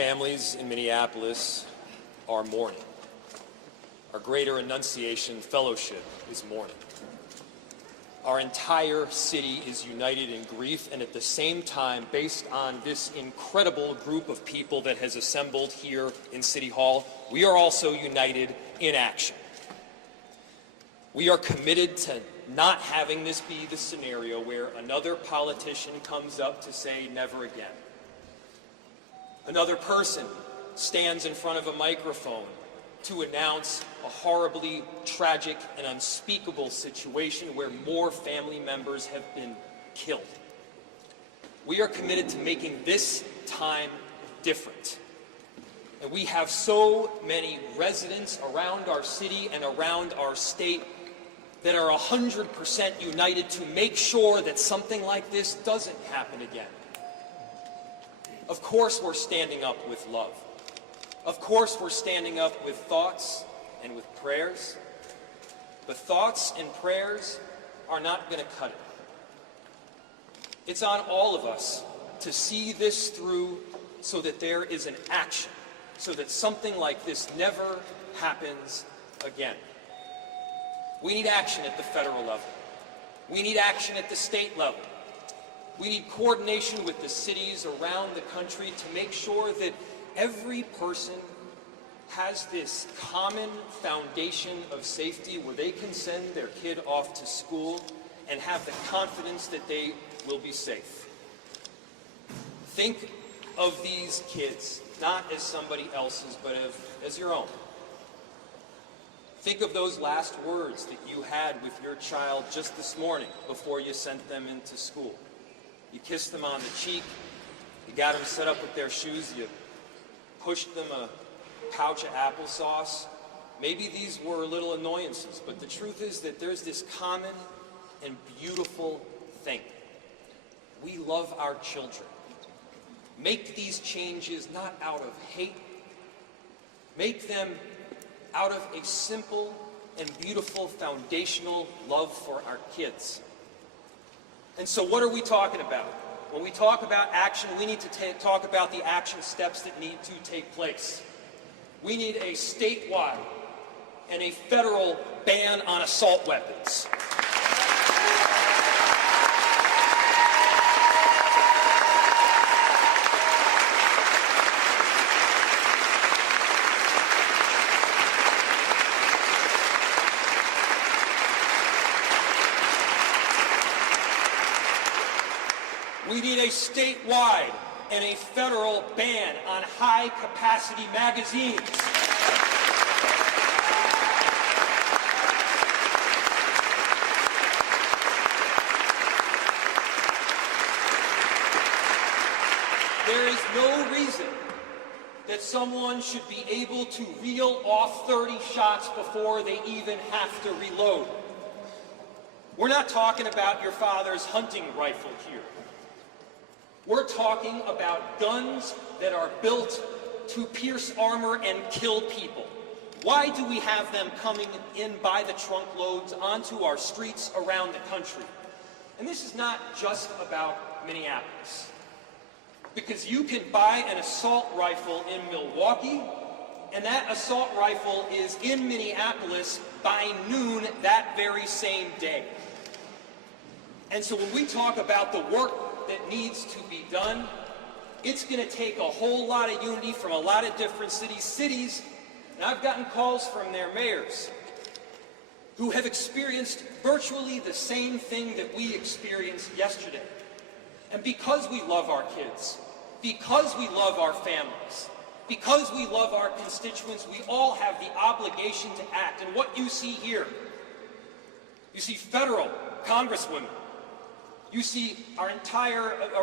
Families in Minneapolis are mourning. Our Greater Annunciation Fellowship is mourning. Our entire city is united in grief, and at the same time, based on this incredible group of people that has assembled here in City Hall, we are also united in action. We are committed to not having this be the scenario where another politician comes up to say never again. Another person stands in front of a microphone to announce a horribly tragic and unspeakable situation where more family members have been killed. We are committed to making this time different. And we have so many residents around our city and around our state that are 100% united to make sure that something like this doesn't happen again. Of course we're standing up with love. Of course we're standing up with thoughts and with prayers. But thoughts and prayers are not going to cut it. It's on all of us to see this through so that there is an action, so that something like this never happens again. We need action at the federal level. We need action at the state level. We need coordination with the cities around the country to make sure that every person has this common foundation of safety where they can send their kid off to school and have the confidence that they will be safe. Think of these kids not as somebody else's, but as your own. Think of those last words that you had with your child just this morning before you sent them into school. You kissed them on the cheek, you got them set up with their shoes, you pushed them a pouch of applesauce. Maybe these were little annoyances, but the truth is that there's this common and beautiful thing. We love our children. Make these changes not out of hate. Make them out of a simple and beautiful foundational love for our kids. And so what are we talking about? When we talk about action, we need to talk about the action steps that need to take place. We need a statewide and a federal ban on assault weapons. We need a statewide and a federal ban on high-capacity magazines. There is no reason that someone should be able to reel off 30 shots before they even have to reload. We're not talking about your father's hunting rifle here. We're talking about guns that are built to pierce armor and kill people. Why do we have them coming in by the trunk loads onto our streets around the country? And this is not just about Minneapolis. Because you can buy an assault rifle in Milwaukee, and that assault rifle is in Minneapolis by noon that very same day. And so when we talk about the work that needs to be done, it's going to take a whole lot of unity from a lot of different cities, and I've gotten calls from their mayors who have experienced virtually the same thing that we experienced yesterday. And because we love our kids, because we love our families, because we love our constituents, we all have the obligation to act. And what you see here, you see federal congresswomen, you see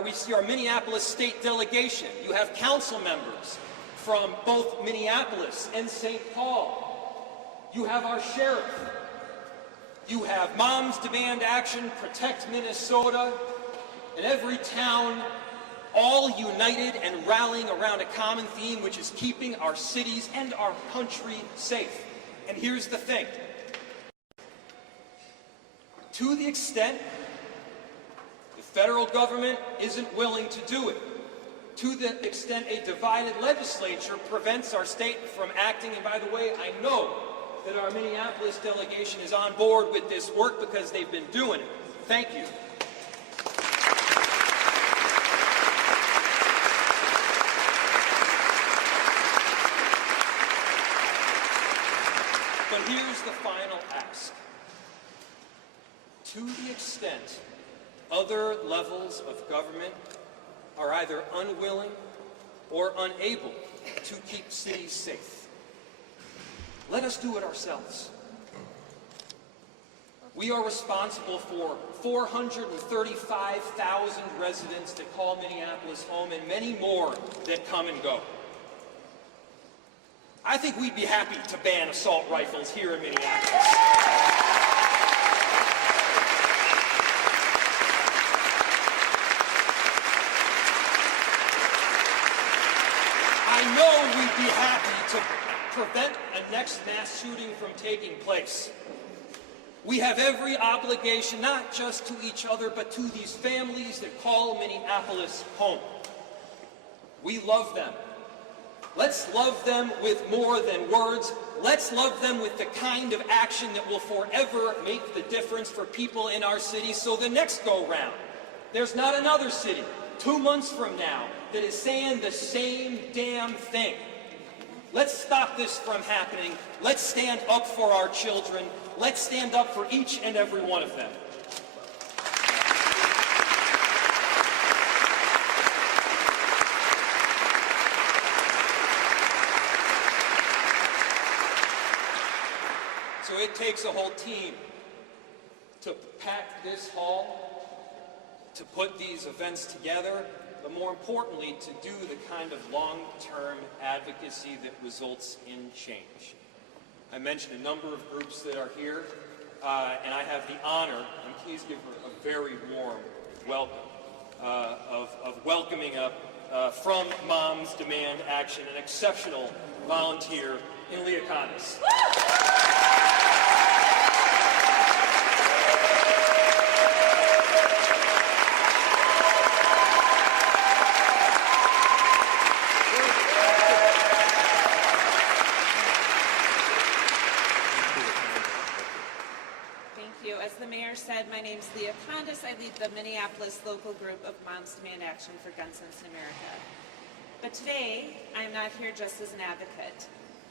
we see our Minneapolis state delegation. You have council members from both Minneapolis and St. Paul. You have our sheriff. You have Moms Demand Action, Protect Minnesota, and every town all united and rallying around a common theme, which is keeping our cities and our country safe. And here's the thing. To the extent the federal government isn't willing to do it, To the extent a divided legislature prevents our state from acting, and by the way, I know that our Minneapolis delegation is on board with this work because they've been doing it. Thank you. But here's the final ask. To the extent other levels of government are either unwilling or unable to keep cities safe, let us do it ourselves. We are responsible for 435,000 residents that call Minneapolis home and many more that come and go. I think we'd be happy to ban assault rifles here in Minneapolis. I know we'd be happy to prevent a next mass shooting from taking place. We have every obligation, not just to each other, but to these families that call Minneapolis home. We love them. Let's love them with more than words. Let's love them with the kind of action that will forever make the difference for people in our city. So the next go-round, there's not another city 2 months from now that is saying the same damn thing. Let's stop this from happening. Let's stand up for our children. Let's stand up for each and every one of them. So it takes a whole team to pack this hall, to put these events together, but more importantly, to do the kind of long-term advocacy that results in change. I mentioned a number of groups that are here, and I have the honor, and please give her a very warm welcome, of welcoming up from Moms Demand Action, an exceptional volunteer in Leah Condis. Said, my name's Leah Condis. I lead the Minneapolis local group of Moms Demand Action for Gun Sense in America. But today, I'm not here just as an advocate.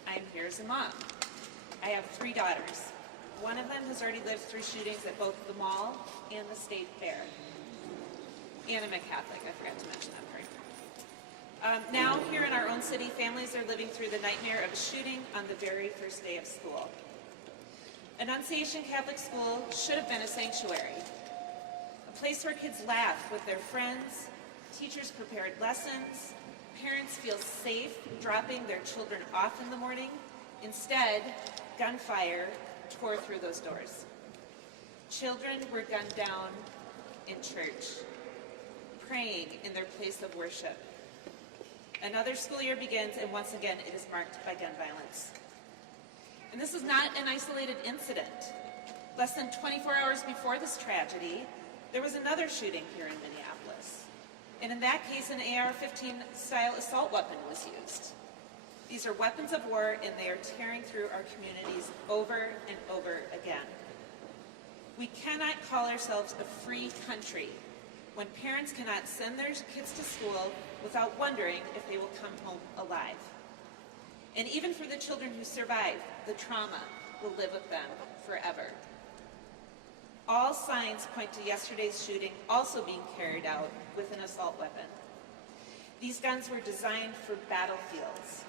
I'm here as a mom. I have 3 daughters. One of them has already lived through shootings at both the mall and the state fair. And I'm a Catholic, I forgot to mention that part. Now, here in our own city, families are living through the nightmare of a shooting on the very first day of school. Annunciation Catholic School should have been a sanctuary, a place where kids laugh with their friends, teachers prepared lessons, parents feel safe dropping their children off in the morning. Instead, gunfire tore through those doors. Children were gunned down in church, praying in their place of worship. Another school year begins, and once again, it is marked by gun violence. And this is not an isolated incident. Less than 24 hours before this tragedy, there was another shooting here in Minneapolis. And in that case, an AR-15 style assault weapon was used. These are weapons of war, and they are tearing through our communities over and over again. We cannot call ourselves a free country when parents cannot send their kids to school without wondering if they will come home alive. And even for the children who survive, the trauma will live with them forever. All signs point to yesterday's shooting also being carried out with an assault weapon. These guns were designed for battlefields,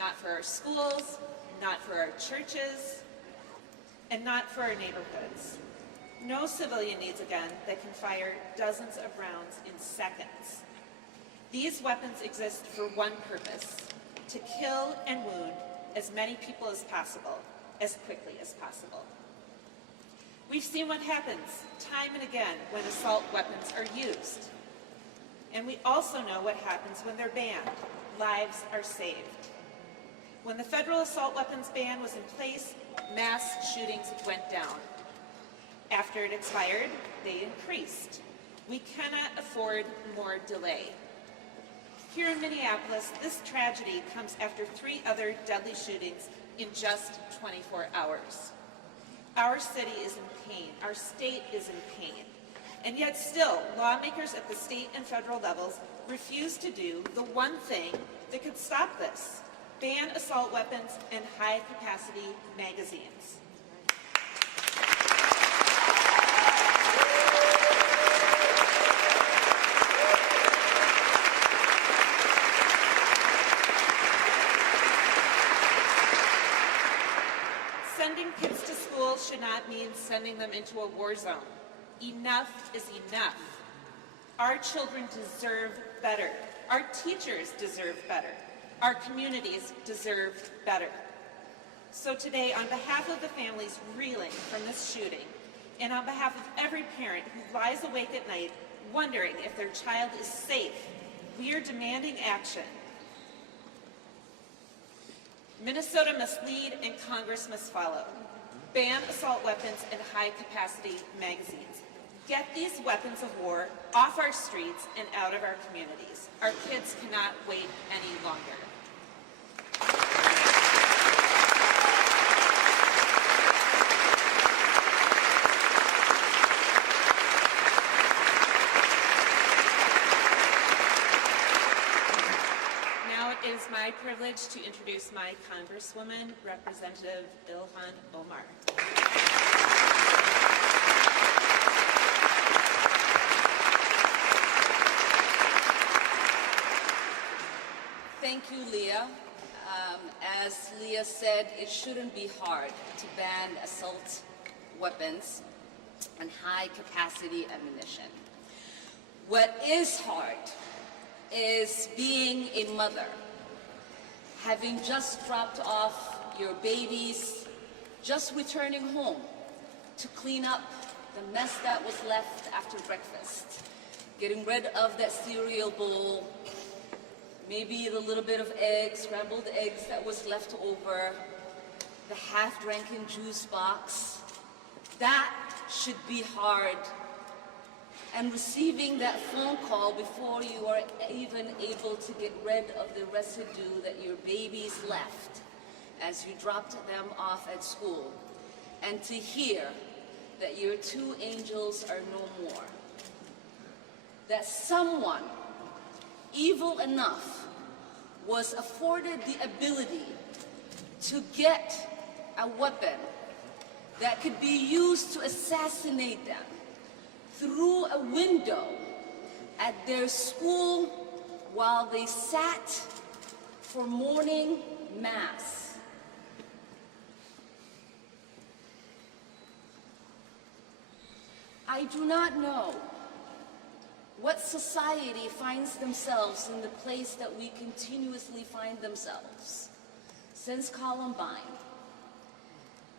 not for our schools, not for our churches, and not for our neighborhoods. No civilian needs a gun that can fire dozens of rounds in seconds. These weapons exist for one purpose: to kill and wound as many people as possible, as quickly as possible. We've seen what happens time and again when assault weapons are used. And we also know what happens when they're banned. Lives are saved. When the federal assault weapons ban was in place, mass shootings went down. After it expired, they increased. We cannot afford more delay. Here in Minneapolis, this tragedy comes after 3 other deadly shootings in just 24 hours. Our city is in pain. Our state is in pain. And yet still, lawmakers at the state and federal levels refuse to do the one thing that could stop this: ban assault weapons and high-capacity magazines. Sending kids to school should not mean sending them into a war zone. Enough is enough. Our children deserve better. Our teachers deserve better. Our communities deserve better. So today, on behalf of the families reeling from this shooting, and on behalf of every parent who lies awake at night wondering if their child is safe, we are demanding action. Minnesota must lead and Congress must follow. Ban assault weapons and high-capacity magazines. Get these weapons of war off our streets and out of our communities. Our kids cannot wait any longer. Now it is my privilege to introduce my Congresswoman, Representative Ilhan Omar. Thank you, Leah. As Leah said, it shouldn't be hard to ban assault weapons and high-capacity ammunition. What is hard is being a mother, having just dropped off your babies, just returning home to clean up the mess that was left after breakfast, getting rid of that cereal bowl, maybe the little bit of eggs, scrambled eggs that was left over, the half-drinking juice box. That should be hard. And receiving that phone call before you are even able to get rid of the residue that your babies left as you dropped them off at school, and to hear that your 2 angels are no more. That someone evil enough was afforded the ability to get a weapon that could be used to assassinate them through a window at their school while they sat for morning mass. I do not know what society finds themselves in the place that we continuously find themselves since Columbine,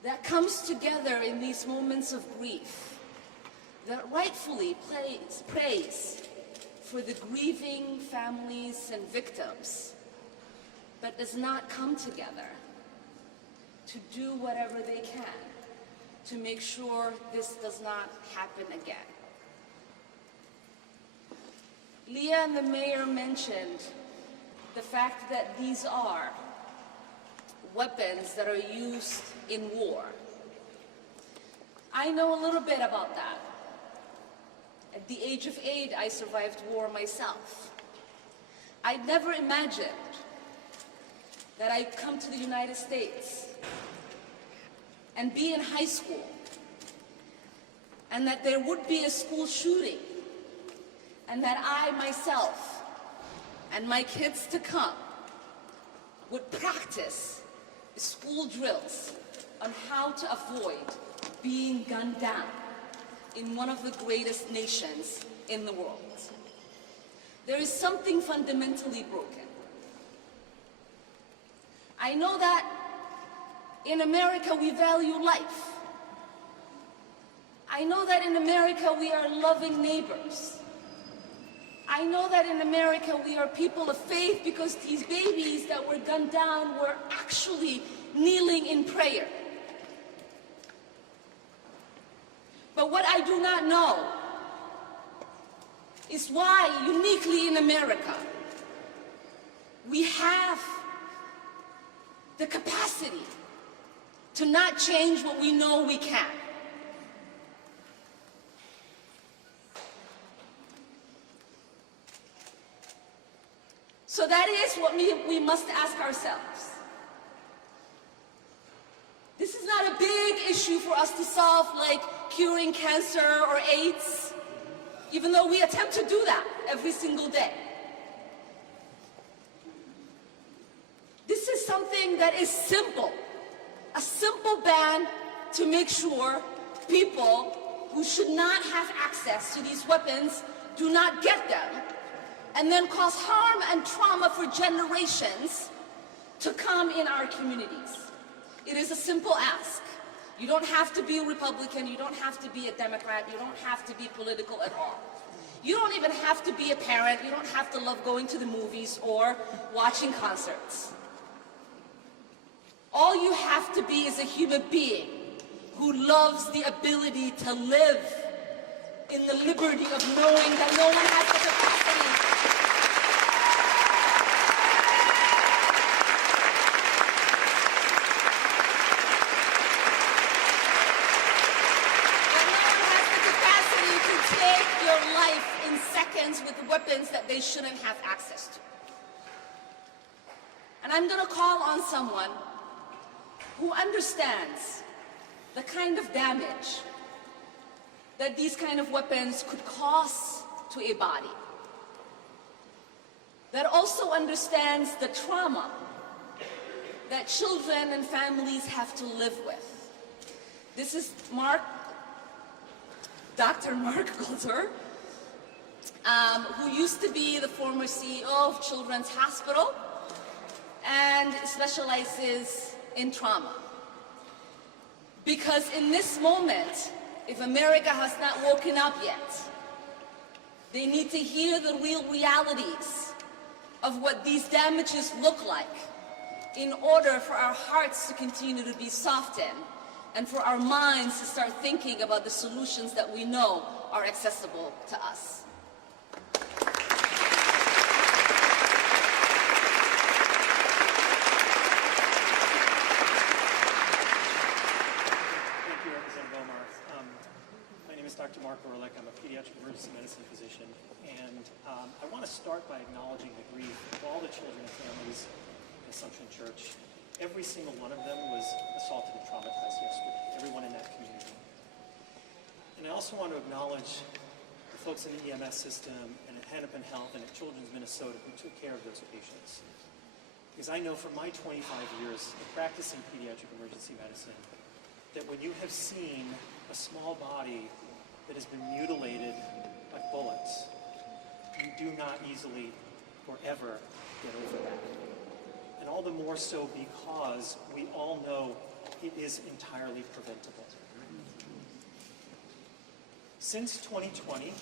that comes together in these moments of grief, that rightfully prays for the grieving families and victims, but does not come together to do whatever they can to make sure this does not happen again. Leah and the mayor mentioned the fact that these are weapons that are used in war. I know a little bit about that. At the age of 8, I survived war myself. I never imagined that I'd come to the United States and be in high school, and that there would be a school shooting, and that I myself and my kids to come would practice school drills on how to avoid being gunned down in one of the greatest nations in the world. There is something fundamentally broken. I know that in America we value life. I know that in America we are loving neighbors. I know that in America we are people of faith because these babies that were gunned down were actually kneeling in prayer. But what I do not know is why, uniquely in America, We have the capacity to not change what we know we can. So that is what we must ask ourselves. This is not a big issue for us to solve, like curing cancer or AIDS, even though we attempt to do that every single day. This is something that is simple, a simple ban to make sure people who should not have access to these weapons do not get them, and then cause harm and trauma for generations to come in our communities. It is a simple ask. You don't have to be a Republican, you don't have to be a Democrat, you don't have to be political at all. You don't even have to be a parent, you don't have to love going to the movies or watching concerts. All you have to be is a human being who loves the ability to live in the liberty of knowing that no one has the capacity to take your life in seconds with weapons that they shouldn't have access to. And I'm going to call on someone who understands the kind of damage that these kind of weapons could cause to a body, that also understands the trauma that children and families have to live with. This is Dr. Mark Coulter, who used to be the former CEO of Children's Hospital and specializes in trauma. Because in this moment, if America has not woken up yet, they need to hear the real realities of what these damages look like in order for our hearts to continue to be softened and for our minds to start thinking about the solutions that we know are accessible to us. Dr. Mark Orlick. I'm a pediatric emergency medicine physician, and I want to start by acknowledging the grief of all the children and families in Assumption Church. Every single one of them was assaulted and traumatized yesterday, everyone in that community. And I also want to acknowledge the folks in the EMS system and at Hennepin Health and at Children's Minnesota who took care of those patients. Because I know from my 25 years of practicing pediatric emergency medicine that when you have seen a small body that has been mutilated by bullets, you do not easily or ever get over that. And all the more so because we all know it is entirely preventable. Since 2020,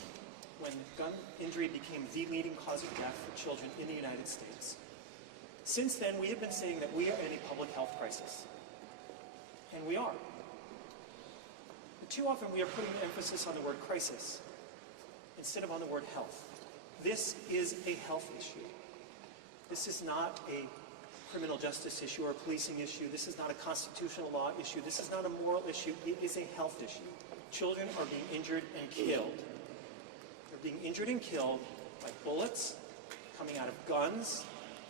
when gun injury became the leading cause of death for children in the United States, since then we have been saying that we are in a public health crisis. And we are. Too often we are putting emphasis on the word crisis instead of on the word health. This is a health issue. This is not a criminal justice issue or a policing issue. This is not a constitutional law issue. This is not a moral issue. It is a health issue. Children are being injured and killed. They're being injured and killed by bullets coming out of guns,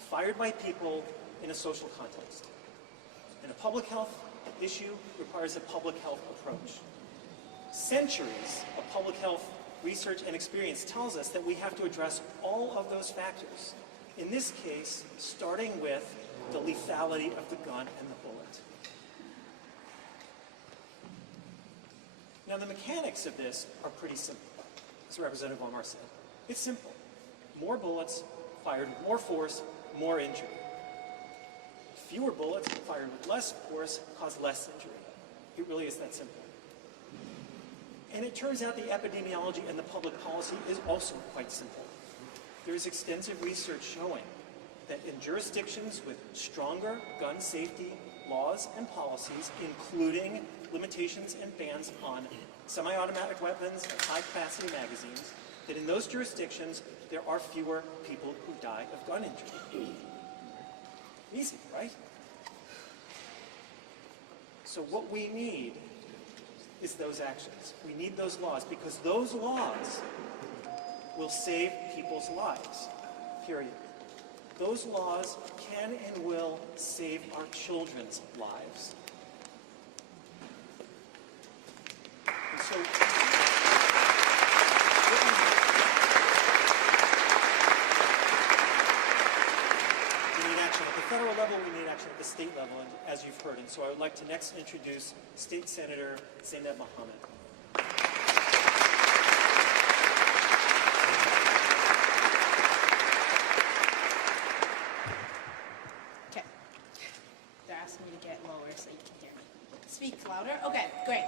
fired by people in a social context. And a public health issue requires a public health approach. Centuries of public health research and experience tells us that we have to address all of those factors. In this case, starting with the lethality of the gun and the bullet. Now, the mechanics of this are pretty simple, as Representative Omar said. It's simple. More bullets fired with more force, more injury. Fewer bullets fired with less force cause less injury. It really is that simple. And it turns out the epidemiology and the public policy is also quite simple. There is extensive research showing that in jurisdictions with stronger gun safety laws and policies, including limitations and bans on semi-automatic weapons and high-capacity magazines, that in those jurisdictions there are fewer people who die of gun injury. Easy, right? So what we need is those actions. We need those laws because those laws will save people's lives, period. Those laws can and will save our children's lives. And so, we need action at the federal level, we need action at the state level, and as you've heard. And so I would like to next introduce State Senator Zainab Mohammed. Okay. They're asking me to get lower so you can hear me. Speak louder? Okay, great.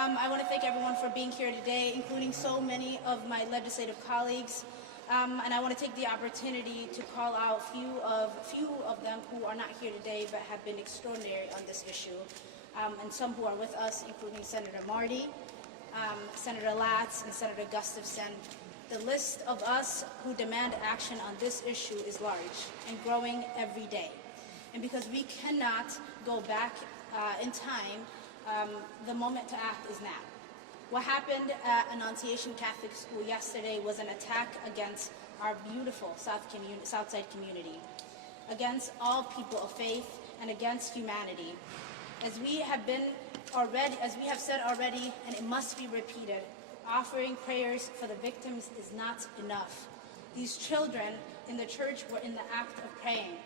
I want to thank everyone for being here today, including so many of my legislative colleagues. And I want to take the opportunity to call out few of them who are not here today but have been extraordinary on this issue. And some who are with us, including Senator Marty, Senator Latz, and Senator Gustafson. The list of us who demand action on this issue is large and growing every day. And because we cannot go back in time, the moment to act is now. What happened at Annunciation Catholic School yesterday was an attack against our beautiful Southside community, against all people of faith, and against humanity. As we have said already, and it must be repeated, offering prayers for the victims is not enough. These children in the church were in the act of praying.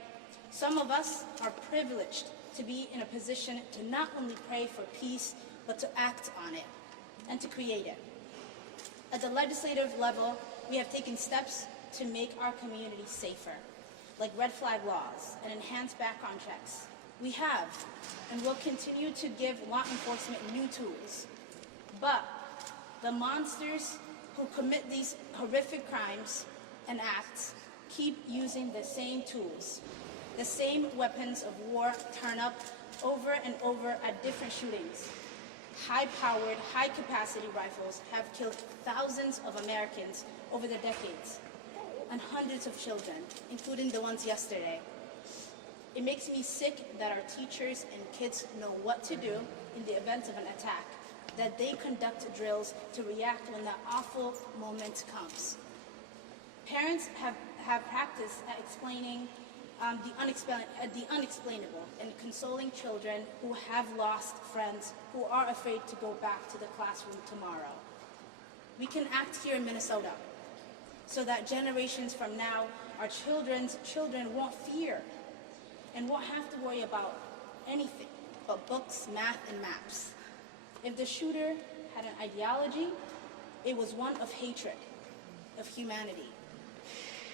Some of us are privileged to be in a position to not only pray for peace, but to act on it and to create it. At the legislative level, we have taken steps to make our community safer, like red flag laws and enhanced background checks. We have and will continue to give law enforcement new tools. But the monsters who commit these horrific crimes and acts keep using the same tools. The same weapons of war turn up over and over at different shootings. High-powered, high-capacity rifles have killed thousands of Americans over the decades, and hundreds of children, including the ones yesterday. It makes me sick that our teachers and kids know what to do in the event of an attack, that they conduct drills to react when that awful moment comes. Parents have practiced at explaining the unexplainable and consoling children who have lost friends, who are afraid to go back to the classroom tomorrow. We can act here in Minnesota so that generations from now, our children's children won't fear and won't have to worry about anything but books, math, and maps. If the shooter had an ideology, it was one of hatred, of humanity.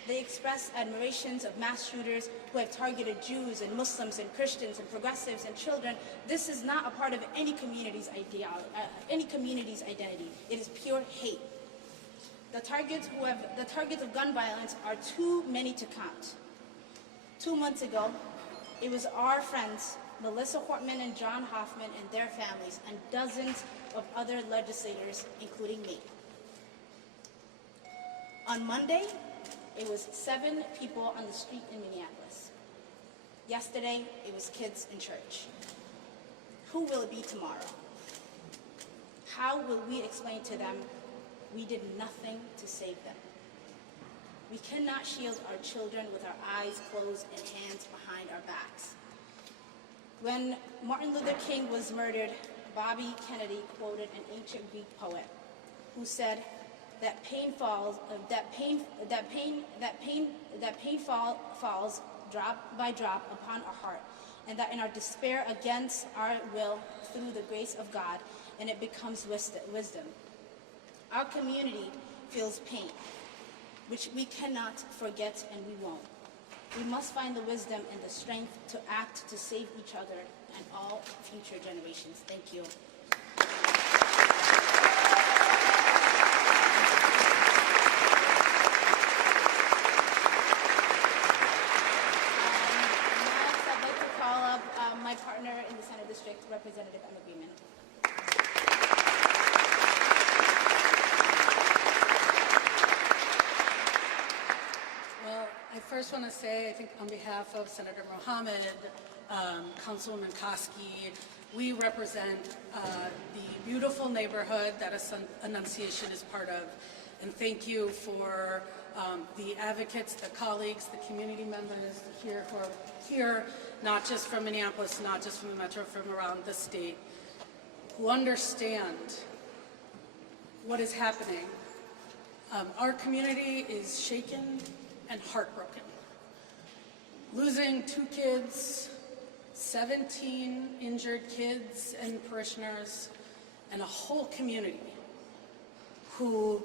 They express admirations of mass shooters who have targeted Jews and Muslims and Christians and progressives and children. This is not a part of any community's identity. It is pure hate. The targets of gun violence are too many to count. 2 months ago, it was our friends, Melissa Hortman and John Hoffman and their families, and dozens of other legislators, including me. On Monday, it was 7 people on the street in Minneapolis. Yesterday, it was kids in church. Who will it be tomorrow? How will we explain to them we did nothing to save them? We cannot shield our children with our eyes closed and hands behind our backs. When Martin Luther King was murdered, Bobby Kennedy quoted an ancient Greek poet who said that pain falls drop by drop upon our heart, and that in our despair against our will, through the grace of God, and it becomes wisdom. Our community feels pain, which we cannot forget and we won't. We must find the wisdom and the strength to act to save each other and all future generations. Thank you. Next, I'd like to call up my partner in the Senate District, Representative Emma Greenman. Well, I first want to say, I think on behalf of Senator Mohammed, Councilwoman Koski, we represent the beautiful neighborhood that Annunciation is part of. And thank you for the advocates, the colleagues, the community members here who are here, not just from Minneapolis, not just from the metro, from around the state, who understand what is happening. Our community is shaken and heartbroken. Losing 2 kids, 17 injured kids and parishioners, and a whole community who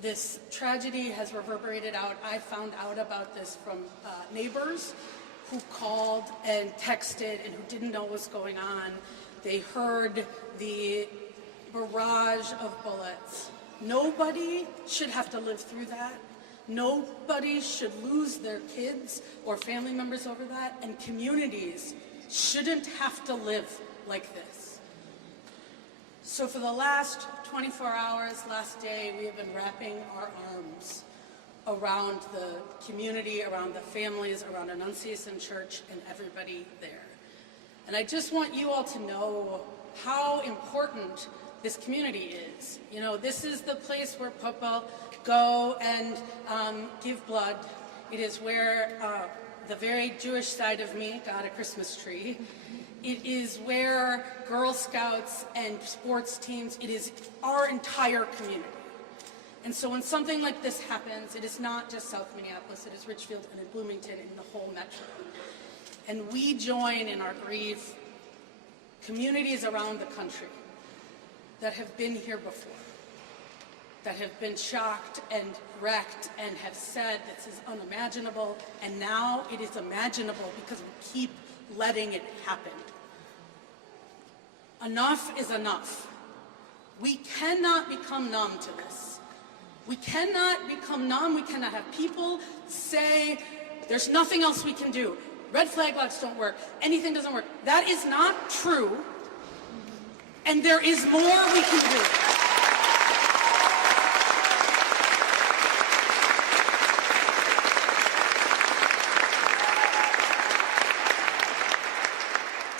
this tragedy has reverberated out. I found out about this from neighbors who called and texted and who didn't know what was going on. They heard the barrage of bullets. Nobody should have to live through that. Nobody should lose their kids or family members over that, and communities shouldn't have to live like this. So for the last 24 hours, last day, we have been wrapping our arms around the community, around the families, around Annunciation Church, and everybody there. And I just want you all to know how important this community is. You know, this is the place where people go and give blood. It is where the very Jewish side of me got a Christmas tree. It is where Girl Scouts and sports teams, it is our entire community. And so when something like this happens, it is not just South Minneapolis, it is Richfield and in Bloomington and the whole metro. And we join in our grief communities around the country that have been here before, that have been shocked and wrecked and have said this is unimaginable, and now it is imaginable because we keep letting it happen. Enough is enough. We cannot become numb to this. We cannot become numb. We cannot have people say, there's nothing else we can do. Red flag laws don't work. Anything doesn't work. That is not true. And there is more we can do.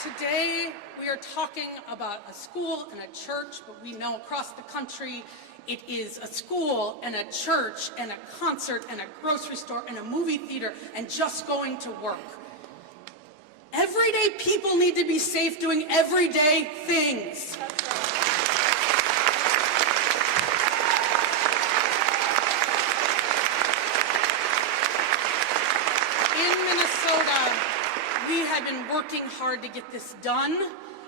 Today, we are talking about a school and a church, but we know across the country it is a school and a church and a concert and a grocery store and a movie theater and just going to work. Everyday people need to be safe doing everyday things. In Minnesota, we have been working hard to get this done,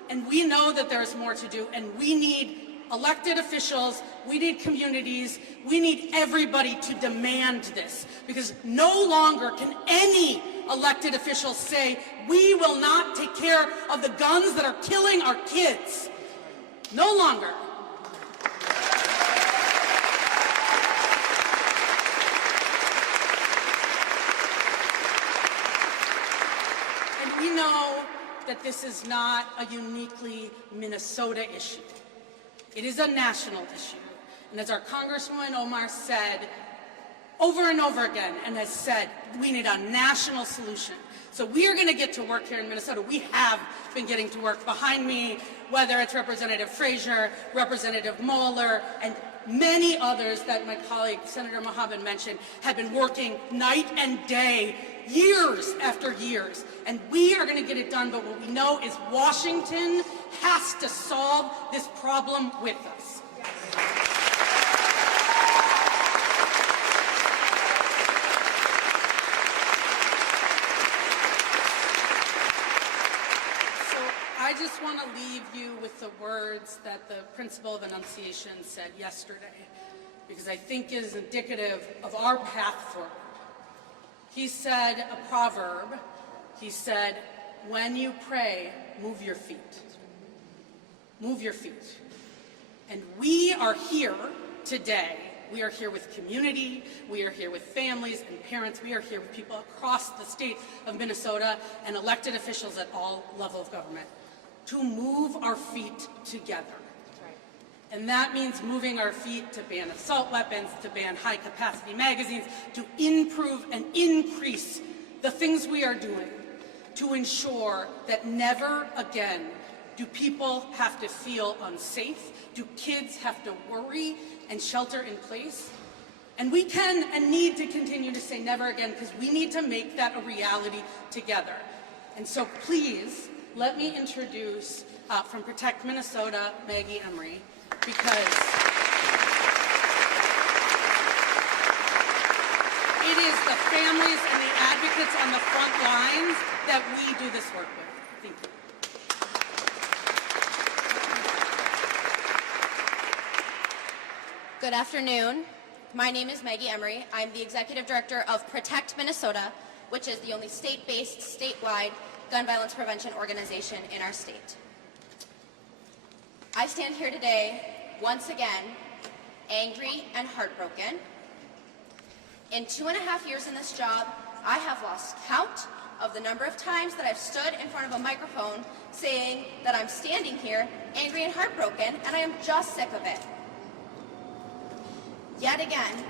and we know that there is more to do, and we need elected officials, we need communities, we need everybody to demand this, because no longer can any elected officials say, we will not take care of the guns that are killing our kids. No longer. And we know that this is not a uniquely Minnesota issue. It is a national issue. And as our Congresswoman Omar said over and over again, and has said, we need a national solution. So we are going to get to work here in Minnesota. We have been getting to work. Behind me, whether it's Representative Frazier, Representative Moeller, and many others that my colleague Senator Mohammed mentioned, have been working night and day, years after years. And we are going to get it done, but what we know is Washington has to solve this problem with us. I just want to leave you with the words that the principal of Annunciation said yesterday, because I think it is indicative of our path forward. He said a proverb. He said, when you pray, move your feet. Move your feet. And we are here today. We are here with community. We are here with families and parents. We are here with people across the state of Minnesota and elected officials at all levels of government to move our feet together. And that means moving our feet to ban assault weapons, to ban high-capacity magazines, to improve and increase the things we are doing to ensure that never again do people have to feel unsafe, do kids have to worry and shelter in place. And we can and need to continue to say never again, because we need to make that a reality together. And so please, let me introduce from Protect Minnesota, Maggie Emery, because it is the families and the advocates on the front lines that we do this work with. Thank you. Good afternoon. My name is Maggie Emery. I'm the Executive Director of Protect Minnesota, which is the only state-based, statewide gun violence prevention organization in our state. I stand here today, once again, angry and heartbroken. In 2.5 years in this job, I have lost count of the number of times that I've stood in front of a microphone saying that I'm standing here angry and heartbroken, and I am just sick of it. Yet again,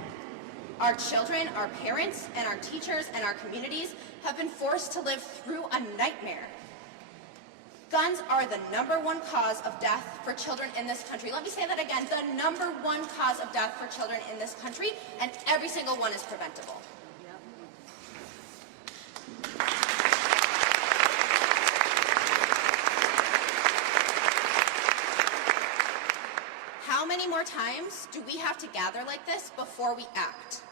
our children, our parents, and our teachers and our communities have been forced to live through a nightmare. Guns are the #1 cause of death for children in this country. Let me say that again, the #1 cause of death for children in this country, and every single one is preventable. How many more times do we have to gather like this before we act?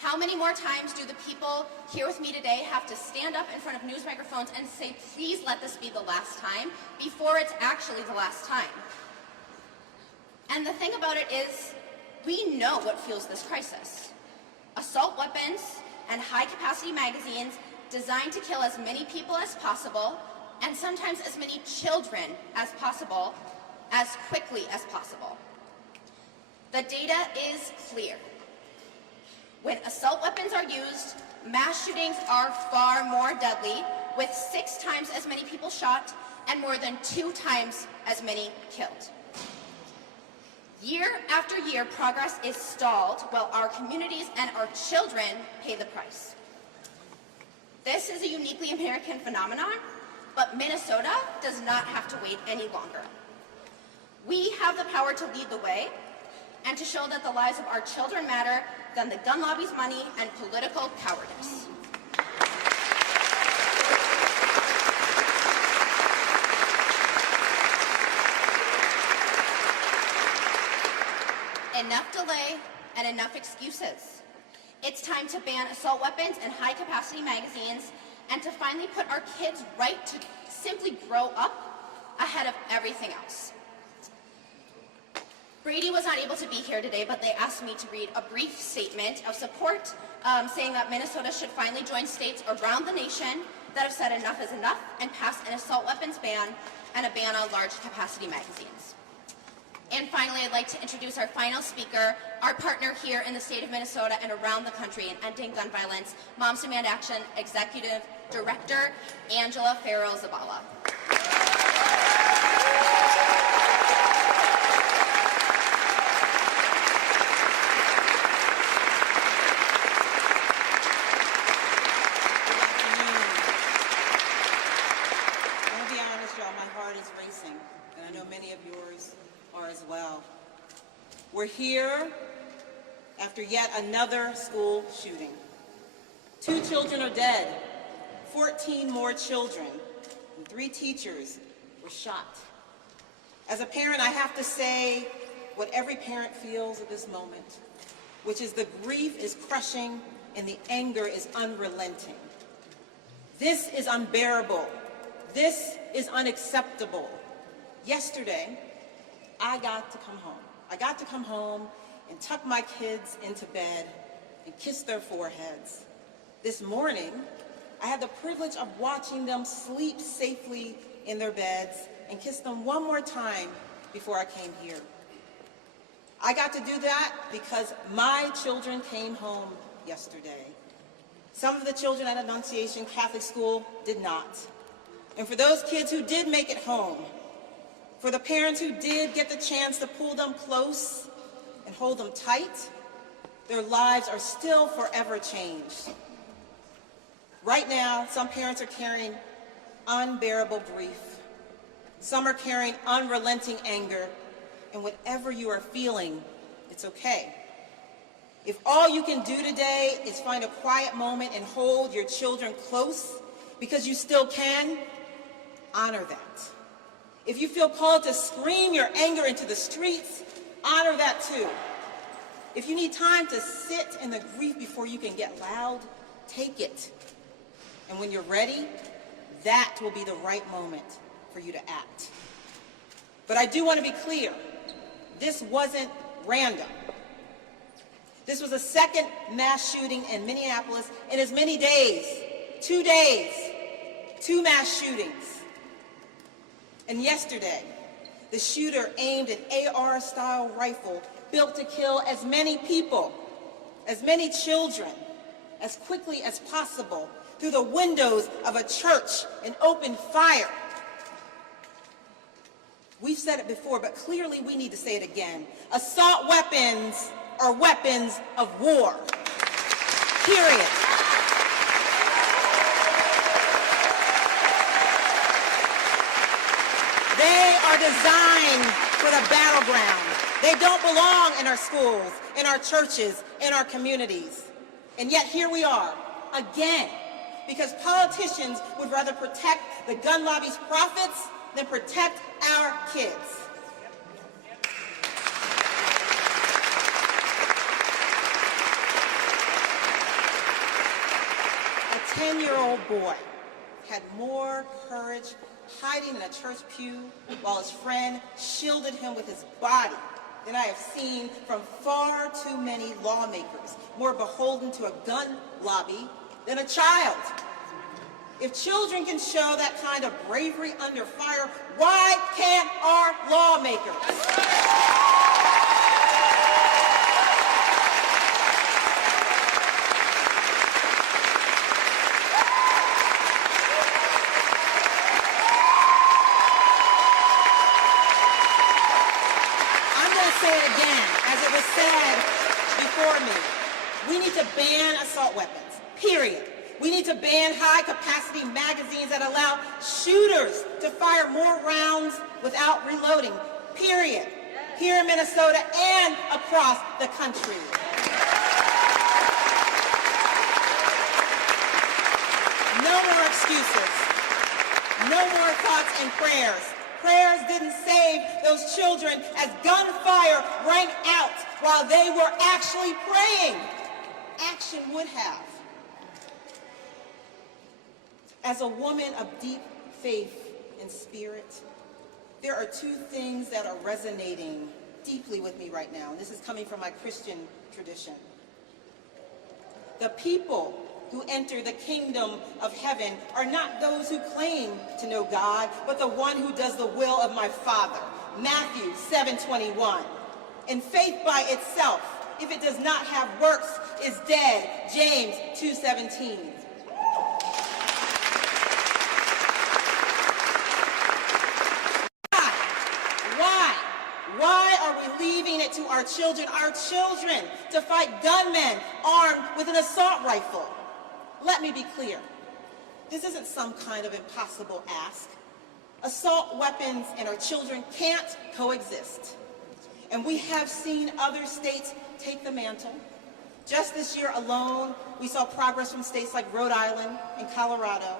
How many more times do the people here with me today have to stand up in front of news microphones and say, please let this be the last time, before it's actually the last time? And the thing about it is, we know what fuels this crisis. Assault weapons and high-capacity magazines designed to kill as many people as possible, and sometimes as many children as possible, as quickly as possible. The data is clear. When assault weapons are used, mass shootings are far more deadly, with 6 times as many people shot and more than 2 times as many killed. Year after year, progress is stalled while our communities and our children pay the price. This is a uniquely American phenomenon, but Minnesota does not have to wait any longer. We have the power to lead the way and to show that the lives of our children matter than the gun lobby's money and political cowardice. Enough delay and enough excuses. It's time to ban assault weapons and high-capacity magazines, and to finally put our kids' right to simply grow up ahead of everything else. Brady was not able to be here today, but they asked me to read a brief statement of support saying that Minnesota should finally join states around the nation that have said enough is enough and pass an assault weapons ban and a ban on large capacity magazines. And finally, I'd like to introduce our final speaker, our partner here in the state of Minnesota and around the country in ending gun violence, Moms Demand Action Executive Director, Angela Farrow-Zabala. As well. We're here after yet another school shooting. 2 children are dead, 14 more children, and 3 teachers were shot. As a parent, I have to say what every parent feels at this moment, which is the grief is crushing and the anger is unrelenting. This is unbearable. This is unacceptable. Yesterday, I got to come home. I got to come home and tuck my kids into bed and kiss their foreheads. This morning, I had the privilege of watching them sleep safely in their beds and kiss them one more time before I came here. I got to do that because my children came home yesterday. Some of the children at Annunciation Catholic School did not. And for those kids who did make it home, For the parents who did get the chance to pull them close and hold them tight, their lives are still forever changed. Right now, some parents are carrying unbearable grief. Some are carrying unrelenting anger. And whatever you are feeling, it's okay. If all you can do today is find a quiet moment and hold your children close because you still can, honor that. If you feel called to scream your anger into the streets, honor that too. If you need time to sit in the grief before you can get loud, take it. And when you're ready, that will be the right moment for you to act. But I do want to be clear, this wasn't random. This was a second mass shooting in Minneapolis in as many days. 2 days, 2 mass shootings. And yesterday, the shooter aimed an AR-style rifle built to kill as many people, as many children, as quickly as possible through the windows of a church and opened fire. We've said it before, but clearly we need to say it again. Assault weapons are weapons of war. Period. They are designed for the battleground. They don't belong in our schools, in our churches, in our communities. And yet here we are, again, because politicians would rather protect the gun lobby's profits than protect our kids. A 10-year-old boy had more courage hiding in a church pew while his friend shielded him with his body than I have seen from far too many lawmakers more beholden to a gun lobby than a child. If children can show that kind of bravery under fire, why can't our lawmakers? Say it again, as it was said before me. We need to ban assault weapons, period. We need to ban high-capacity magazines that allow shooters to fire more rounds without reloading, period. Here in Minnesota and across the country. No more excuses. No more thoughts and prayers. Prayers didn't save those children as gunfire rang out while they were actually praying. Action would have. As a woman of deep faith and spirit, there are 2 things that are resonating deeply with me right now, and this is coming from my Christian tradition. The people who enter the kingdom of heaven are not those who claim to know God, but the one who does the will of my Father. Matthew 7:21. And faith by itself, if it does not have works, is dead. James 2:17. Why are we leaving it to our children to fight gunmen armed with an assault rifle? Let me be clear. This isn't some kind of impossible ask. Assault weapons and our children can't coexist. And we have seen other states take the mantle. Just this year alone, we saw progress from states like Rhode Island and Colorado.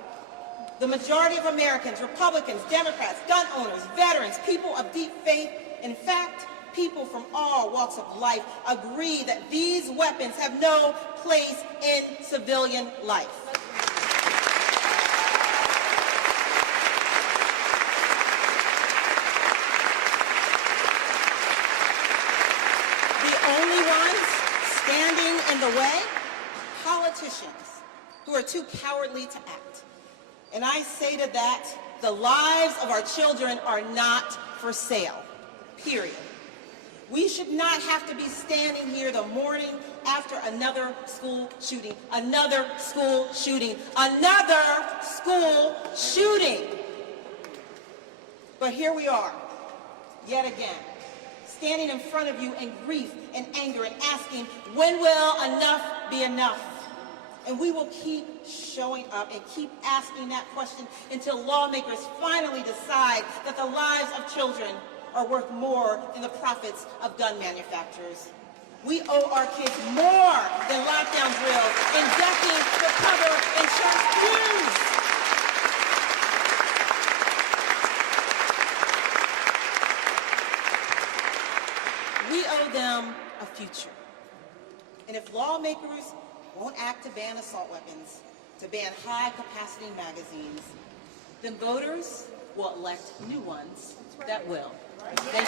The majority of Americans, Republicans, Democrats, gun owners, veterans, people of deep faith, in fact, people from all walks of life agree that these weapons have no place in civilian life. The only ones standing in the way? Politicians who are too cowardly to act. And I say to that, the lives of our children are not for sale, period. We should not have to be standing here the morning after another school shooting, another school shooting, another school shooting. But here we are, yet again, standing in front of you in grief and anger and asking, when will enough be enough? And we will keep showing up and keep asking that question until lawmakers finally decide that the lives of children are worth more than the profits of gun manufacturers. We owe our kids more than lockdown drills and decking to cover insurance pews. We owe them a future. And if lawmakers won't act to ban assault weapons, to ban high-capacity magazines, then voters will elect new ones that will. Thank